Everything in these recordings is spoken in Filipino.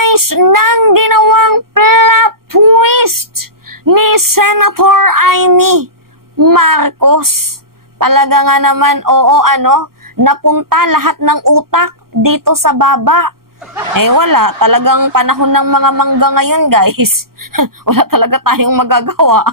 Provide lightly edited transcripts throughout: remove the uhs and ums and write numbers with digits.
guys ng ginawang plot twist ni Senator Amy Marcos. Talaga nga naman, napunta lahat ng utak dito sa baba. Wala. Talagang panahon ng mga mangga ngayon, guys. Wala talaga tayong magagawa.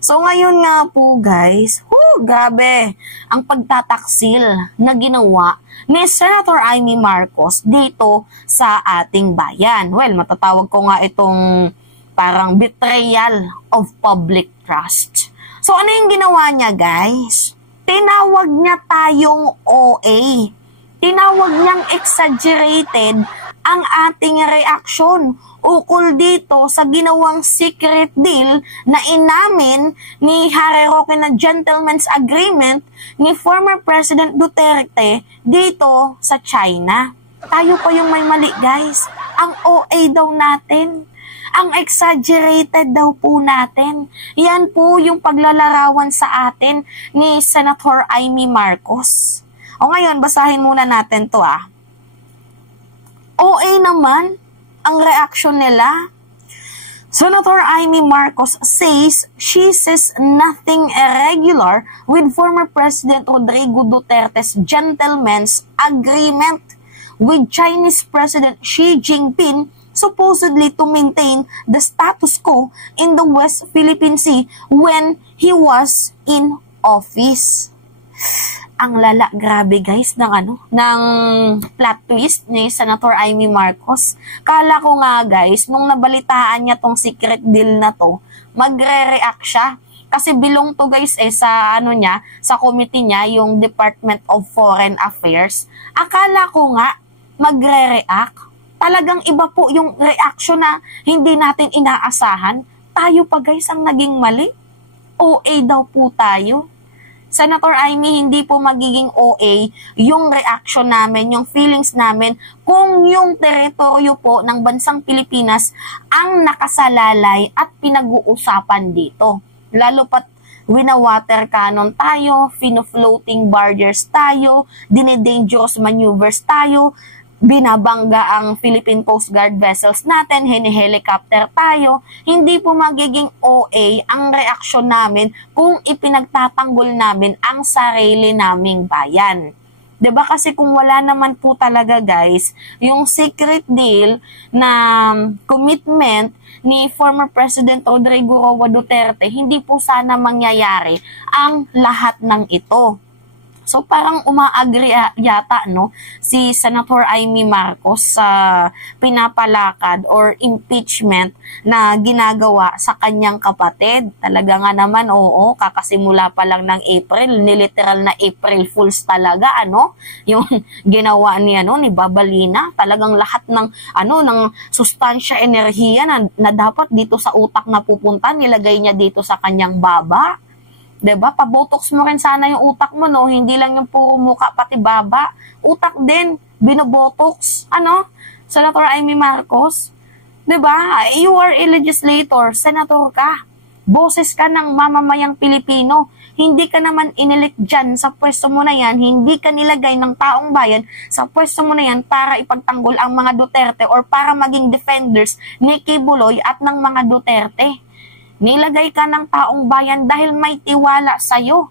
So, ngayon nga po, guys, grabe ang pagtataksil na ginawa ni Senator Amy Marcos dito sa ating bayan. Well, matatawag ko nga itong parang betrayal of public trust. So, ano yung ginawa niya, guys? Tinawag niya tayong OA. Tinawag niyang exaggerated ang ating reaksyon ukol dito sa ginawang secret deal na inamin ni Harry Roque na gentleman's agreement ni former President Duterte dito sa China. Tayo pa yung may mali, guys. Ang OA daw natin. Ang exaggerated daw po natin. Yan po yung paglalarawan sa atin ni Senator Amy Marcos. O ngayon, basahin muna natin to OA naman ang reaction nila. Senator Amy Marcos says she sees nothing irregular with former President Rodrigo Duterte's gentleman's agreement with Chinese President Xi Jinping supposedly to maintain the status quo in the West Philippine Sea when he was in office. Ang lala, grabe guys, ng plot twist ni Senator Amy Marcos. Kala ko nga guys, nung nabalitaan niya tong secret deal na to, magre-react siya. Kasi bilong to guys sa sa committee niya, yung Department of Foreign Affairs. Akala ko nga magre-react. Talagang iba po yung reaction na hindi natin inaasahan. Tayo pa guys ang naging mali. OA daw po tayo. Senator Amy, hindi po magiging OA yung reaction namin, yung feelings namin kung yung teritoryo po ng bansang Pilipinas ang nakasalalay at pinag-uusapan dito. Lalo pat wina-water cannon tayo, fino-floating barriers tayo, dine-dangerous maneuvers tayo, binabangga ang Philippine Coast Guard vessels natin, hini-helicopter tayo, hindi po magiging OA ang reaksyon namin kung ipinagtatanggol namin ang sarili naming bayan. 'Di ba kasi kung wala naman po talaga guys, yung secret deal na commitment ni former President Rodrigo Roa Duterte, hindi po sana mangyayari ang lahat ng ito. So parang uma-agree yata si Senator Amy Marcos sa pinapalakad or impeachment na ginagawa sa kanyang kapatid. Talaga nga naman kakasimula pa lang ng April, niliteral na April Fools talaga yung ginawa ni Babalina. Talagang lahat ng ng sustansya, enerhiya na dapat dito sa utak na pupunta, nilagay niya dito sa kanyang baba. 'Di ba? Pabotox mo rin sana yung utak mo, hindi lang yung puro mukha pati baba. Utak din, binobotox. Senator Amy Marcos, 'di ba? You are a legislator, senator ka. Boses ka ng mamamayang Pilipino. Hindi ka naman inilik dyan sa pwesto mo na yan, hindi ka nilagay ng taong bayan sa pwesto mo na yan para ipagtanggol ang mga Duterte or para maging defenders ni Kibuloy at ng mga Duterte. Nilagay ka ng taong bayan dahil may tiwala sa'yo.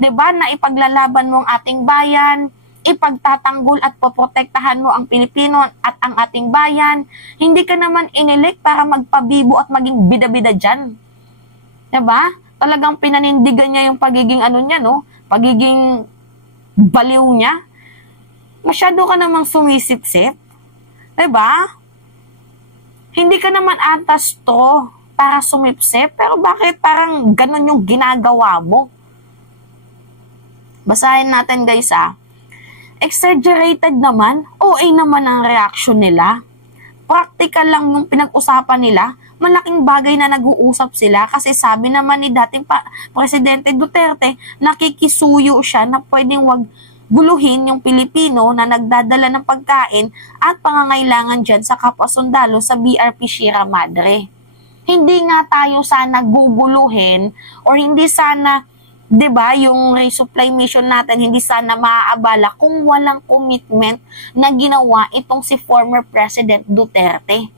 'Di ba? Na ipaglalaban mo ang ating bayan, ipagtatanggol at poprotektahan mo ang Pilipino at ang ating bayan. Hindi ka naman inilik para magpabibo at maging bida-bida dyan. 'Di ba? Talagang pinanindigan niya yung pagiging pagiging baliw niya. Masyado ka namang sumisip-sip. 'Di ba? Hindi ka naman antas to para sumipsip, pero bakit parang ganun yung ginagawa mo? Basahin natin guys Exaggerated naman, OA naman ang reaction nila. Practical lang yung pinag-usapan nila, malaking bagay na nag-uusap sila kasi sabi naman ni dating Presidente Duterte, nakikisuyo siya na pwedeng wag guluhin yung Pilipino na nagdadala ng pagkain at pangangailangan dyan sa kapwa-sundalo sa BRP Sierra Madre. Hindi nga tayo sana guguluhin or hindi sana 'Di ba, yung resupply mission natin hindi sana maaabala kung walang commitment na ginawa itong si former President Duterte.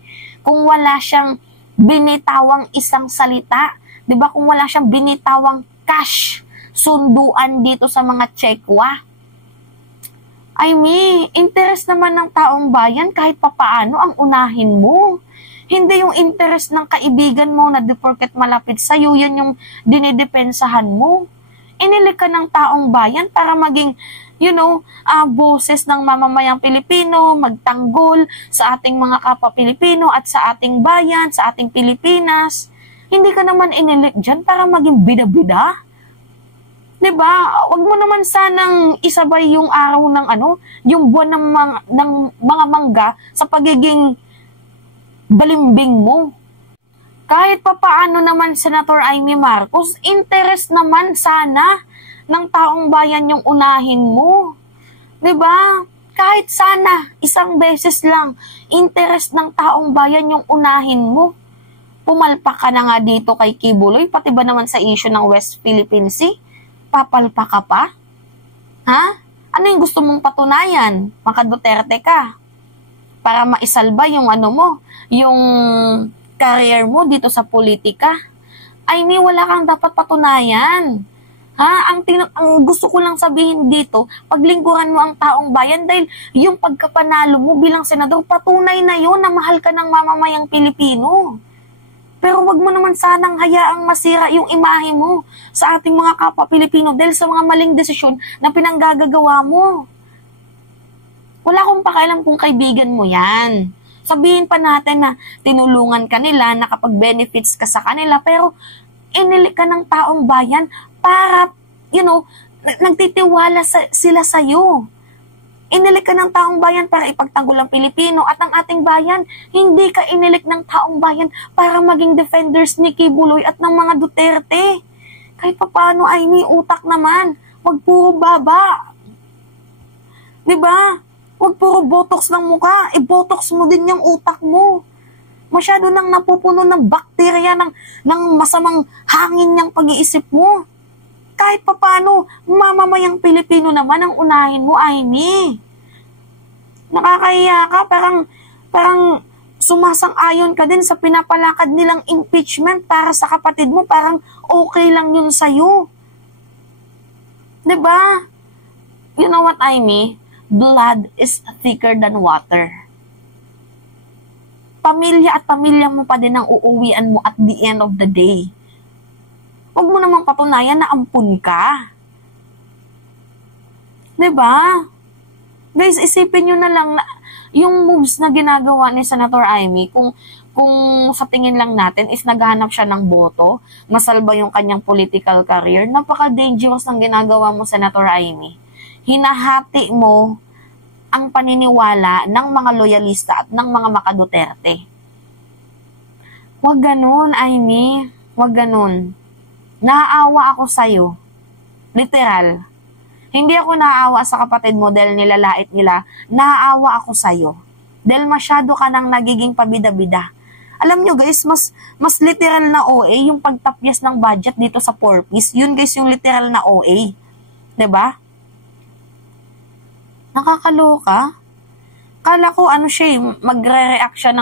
Kung wala siyang binitawang isang salita, 'di ba? Kung wala siyang binitawang cash sunduan dito sa mga tsekwa. I mean, interest naman ng taong bayan kahit papaano ang unahin mo. Hindi yung interest ng kaibigan mo na di porket malapit sa'yo, yan yung dinidepensahan mo. Inilik ka ng taong bayan para maging, boses ng mamamayang Pilipino, magtanggol sa ating mga kapwa Pilipino at sa ating bayan, sa ating Pilipinas. Hindi ka naman inilik dyan para maging bida-bida. 'Di ba? Huwag mo naman sanang isabay yung araw ng yung buwan ng mga mangga sa pagiging balimbing mo. Kahit papaano naman, Senator Amy Marcos, interest naman sana ng taong bayan yung unahin mo. 'Di ba? Kahit sana isang beses lang, interest ng taong bayan yung unahin mo. Pumalpak ka na nga dito kay Kibuloy, pati ba naman sa issue ng West Philippine Sea? Papalpak ka pa? Ha? Ano yung gusto mong patunayan? Maka Duterte ka. Para maisalba yung yung career mo dito sa politika. I mean, wala kang dapat patunayan. Ha? Ang gusto ko lang sabihin dito, paglingkuran mo ang taong bayan dahil yung pagkapanalo mo bilang senador, patunay na yun na mahal ka ng mamamayang Pilipino. Pero wag mo naman sanang hayaang masira yung imahe mo sa ating mga kapwa Pilipino dahil sa mga maling desisyon na pinanggagawa mo. Wala akong pakialam kung kaibigan mo yan. Sabihin pa natin na tinulungan ka nila, nakapag-benefits ka sa kanila, pero inilik ka ng taong bayan para, nagtitiwala sila sa'yo. Inilik ka ng taong bayan para ipagtanggol ang Pilipino at ang ating bayan. Hindi ka inilik ng taong bayan para maging defenders ni Kibuloy at ng mga Duterte. Kahit paano ay may utak naman. Huwag puro baba. 'Di ba? Huwag puro botox ng mukha. I-botox mo din yung utak mo. Masyado nang napupuno ng bakterya ng masamang hangin niyang pag-iisip mo. Kahit papaano, mamamayang Pilipino naman ang unahin mo, Amy. Nakakahiya ka, parang sumasang-ayon ka din sa pinapalakad nilang impeachment para sa kapatid mo, parang okay lang yun sa'yo. 'Di ba? You know what, Amy? Blood is thicker than water. Pamilya at pamilya mo pa din ang uuwian mo at the end of the day. Huwag mo namang patunayan na ampun ka. 'Di ba? Guys, isipin nyo na lang na yung moves na ginagawa ni Senator Amy, kung sa tingin lang natin is naghahanap siya ng boto, masalba yung kanyang political career, napaka-dangerous ng ginagawa mo, Senator Amy. Hinahati mo ang paniniwala ng mga loyalista at ng mga maka-Duterte. Huwag ganun, Amy. Huwag ganun. Naaawa ako sa'yo. Literal. Hindi ako naaawa sa kapatid mo dahil nilalait nila. Naaawa ako sa'yo. Dahil masyado ka nang nagiging pabida-bida. Alam nyo guys, mas literal na OA yung pagtapyas ng budget dito sa 4-piece. Yun guys yung literal na OA. 'Di ba? Nakakaloka. Kala ko siya magre-react siya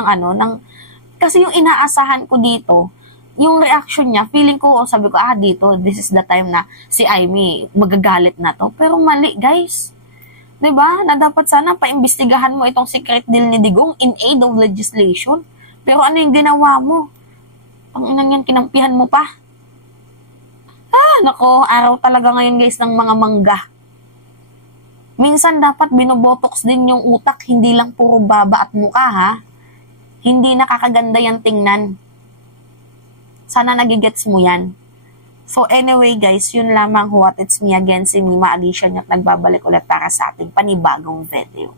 kasi yung inaasahan ko dito, yung reaction niya, feeling ko, sabi ko, dito, this is the time na si Amy magagalit na to. Pero mali, guys. 'Di ba? Na dapat sana paimbestigahan mo itong secret deal ni Digong in aid of legislation. Pero ano yung ginawa mo? Ang inang yan, kinampihan mo pa. Nako, araw talaga ngayon, guys, ng mga mangga. Minsan dapat binobotox din yung utak, hindi lang puro baba at mukha, ha? Hindi nakakaganda yan tingnan. Sana nagigets mo yan. So anyway guys, yun lamang what it's me again, si Mima Alicia at nagbabalik ulit para sa ating panibagong video.